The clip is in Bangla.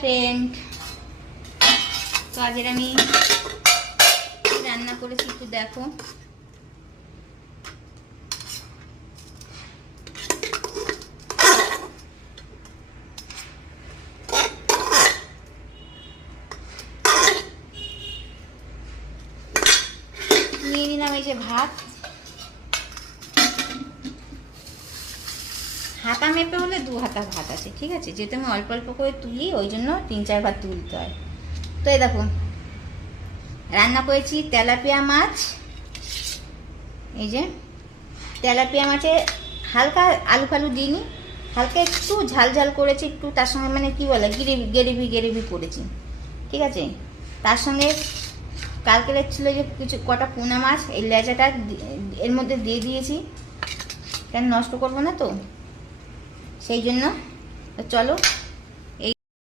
ফ্রেন্ড, তো আজের আমি রান্না করেছি একটু দেখো। নিয়ে নিলাম এই যে ভাত, হাতা মেপে হলে 2 হাতা ভাত আছে, ঠিক আছে, যেহেতু আমি অল্প অল্প করে তুলি ওই জন্য 3-4 ভাত তুলতে হয়। তো এই দেখো রান্না করেছি তেলাপিয়া মাছ, এই যে তেলাপিয়া মাছে হালকা আলু ফালু দিইনি, হালকা একটু ঝাল ঝাল করেছি, একটু তার সঙ্গে মানে কি বলে গ্রেভি করেছি, ঠিক আছে। তার সঙ্গে কালকের ছিল যে কিছু কটা পোনা মাছ, এই লেজাটা এর মধ্যে দিয়ে দিয়েছি, কেন নষ্ট করবো না তো, সেই জন্য। তো চলো